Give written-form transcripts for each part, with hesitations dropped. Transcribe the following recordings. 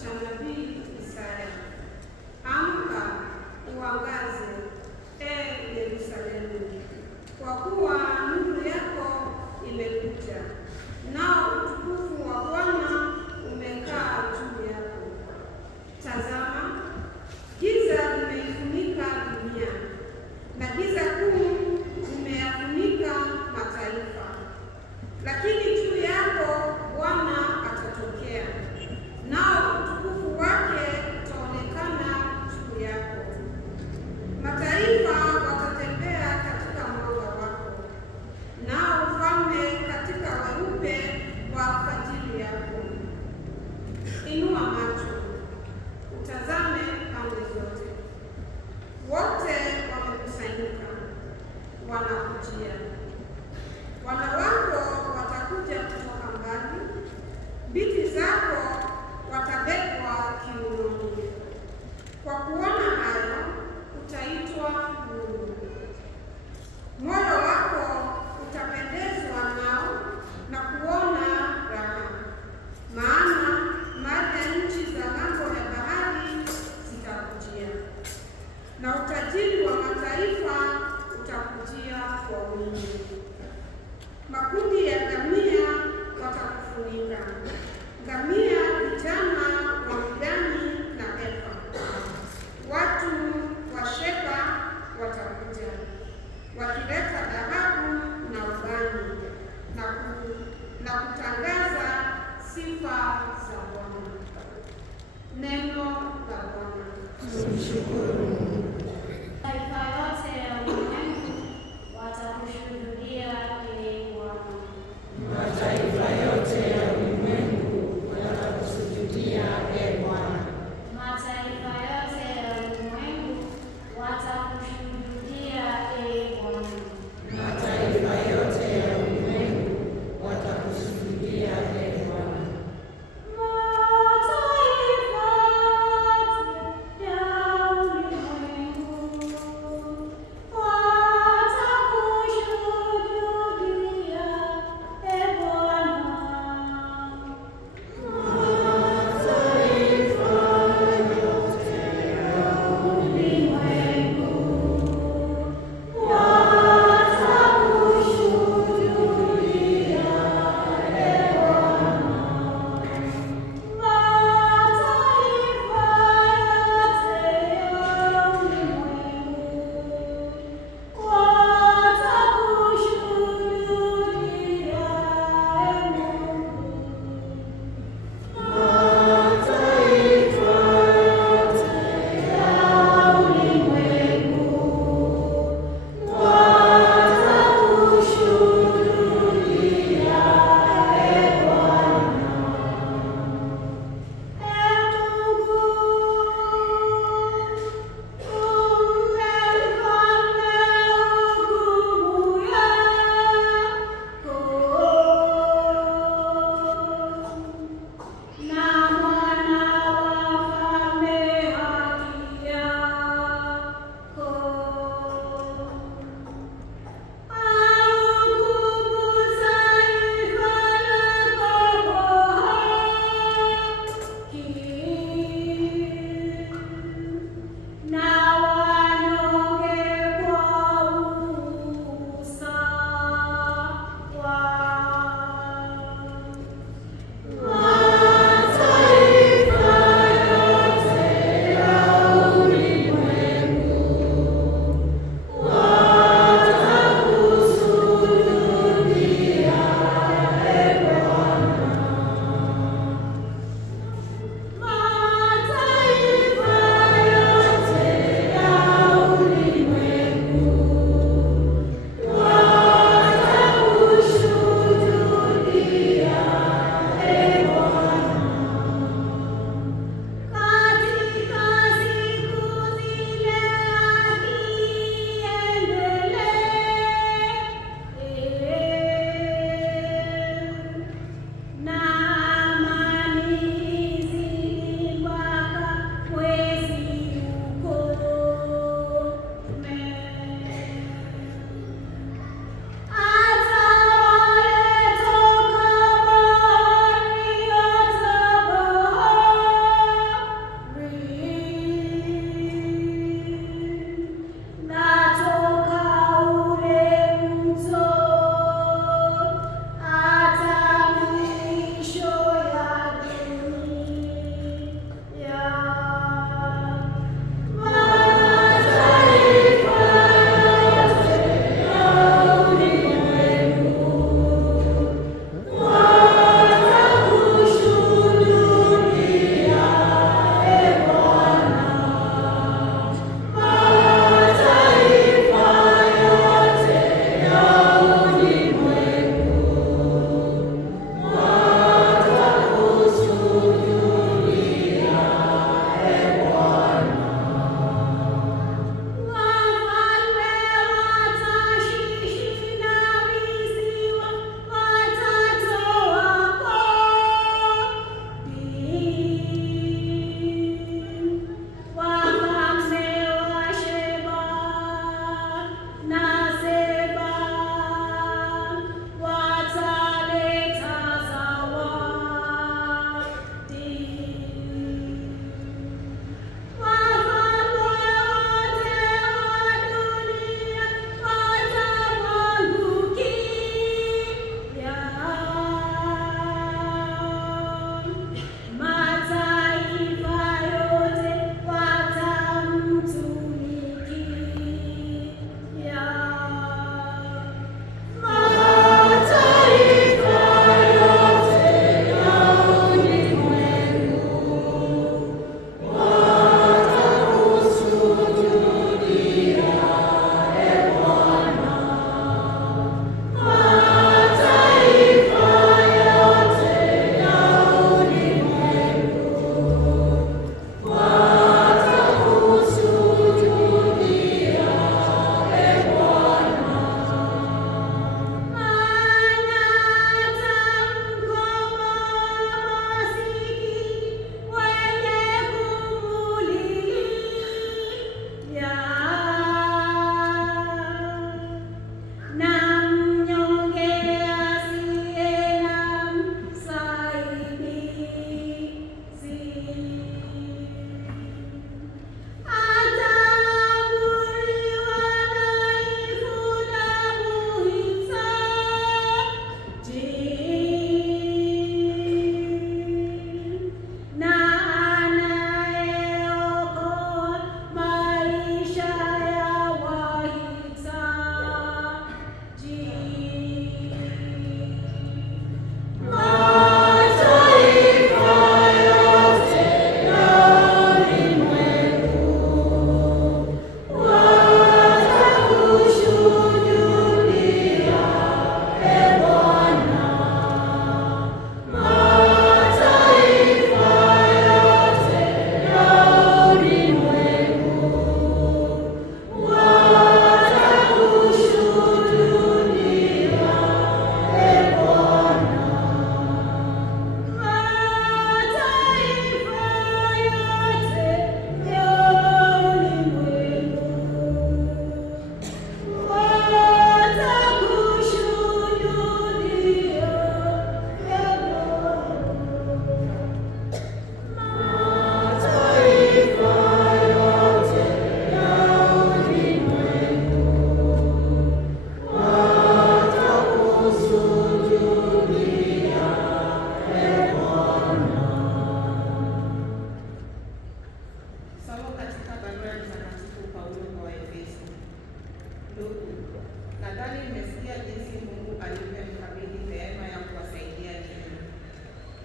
cha nabii Isaya: Amka uangaze, Yerusalemu, kwa kuwa nuru yako imekuja, nao utukufu wa Bwana umekaa juu yako. Tazama, giza limeifunika dunia, na giza kuu limeyafunika mataifa, lakini juu yako Bwana atatokea, nao utukufu wake utaonekana juu yako. Mataifa watatembea katika mwanga wako, nao ufalme katika weupe wa alfajiri yako. Inua macho utazame pande zote, wote wamekusanyika, wanakujia. Wana wako watakuja kutoka mbali, binti zako watabebwa kiunoni. Kwa kuona hayo utaitwa huru, moyo wako utapendezwa nao na kuona raha, maana mali ya nchi za ng'ambo ya bahari zitakujia, na utajiri wa mataifa utakujia kwa wingi. Makundi ya ngamia watakufunika, ngamia vijana wa Midani na Efa. Watu wa Sheba watakuja wakileta dhahabu na ubani na kutangaza sifa za Bwana. Neno la Bwana. Tumshukuru Mungu. Taifa yote ya ulimwengu watakushuhudia ee Bwana. Mataifa yote ya ulimwengu watakusujudia ee Bwana. Mataifa yote ya ulimwengu watakushuhudia ee Bwana. Mataifa yote ya ulimwengu watakusujudia ee Bwana. Mataifa ya ulimwengu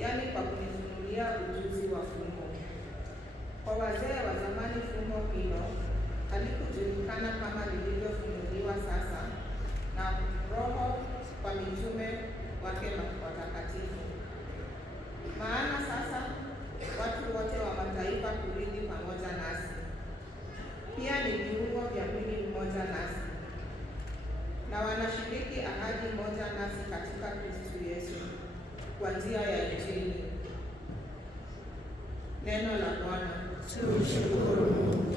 yaani kwa kunifunulia ujuzi wa fumbo. Kwa wazee wa zamani fumbo hilo halikujulikana kama lilivyofunuliwa sasa na Roho kwa mitume wake watakatifu. Maana sasa watu wote wa mataifa kurithi pamoja nasi, pia ni viungo vya mwili mmoja nasi, na wanashiriki ahadi moja nasi katika Kristo Yesu kwa njia ya Injili. Neno la Bwana. Tumshukuru Mungu.